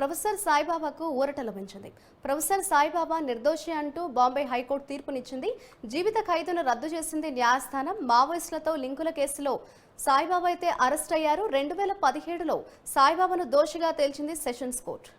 Professor సాయిబాబాకు ఊరట లభించింది. Professor Saibaba నిర్దోషి అంటూ బాంబే హైకోర్టు తీర్పునిచ్చింది. జీవిత ఖైదును రద్దు చేసింది న్యాయస్థానం. మావోయిస్టులతో లింకుల కేసులో సాయిబాబా అయితే అరెస్ట్ అయ్యారు. 2017లో సాయిబాబాను దోషిగా తేల్చింది సెషన్స్ కోర్టు.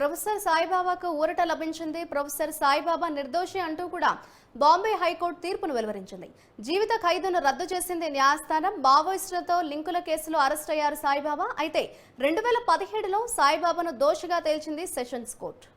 ప్రొఫెసర్ సాయిబాబాకు ఊరట లభించింది. ప్రొఫెసర్ సాయిబాబా నిర్దోషి అంటూ కూడా బాంబే హైకోర్టు తీర్పును వెలువరించింది. జీవిత ఖైదును రద్దు చేసింది న్యాయస్థానం. మావోయిస్టులతో లింకుల కేసులో అరెస్ట్ అయ్యారు సాయిబాబా. అయితే 2017లో సాయిబాబాను దోషిగా తేల్చింది సెషన్స్ కోర్టు.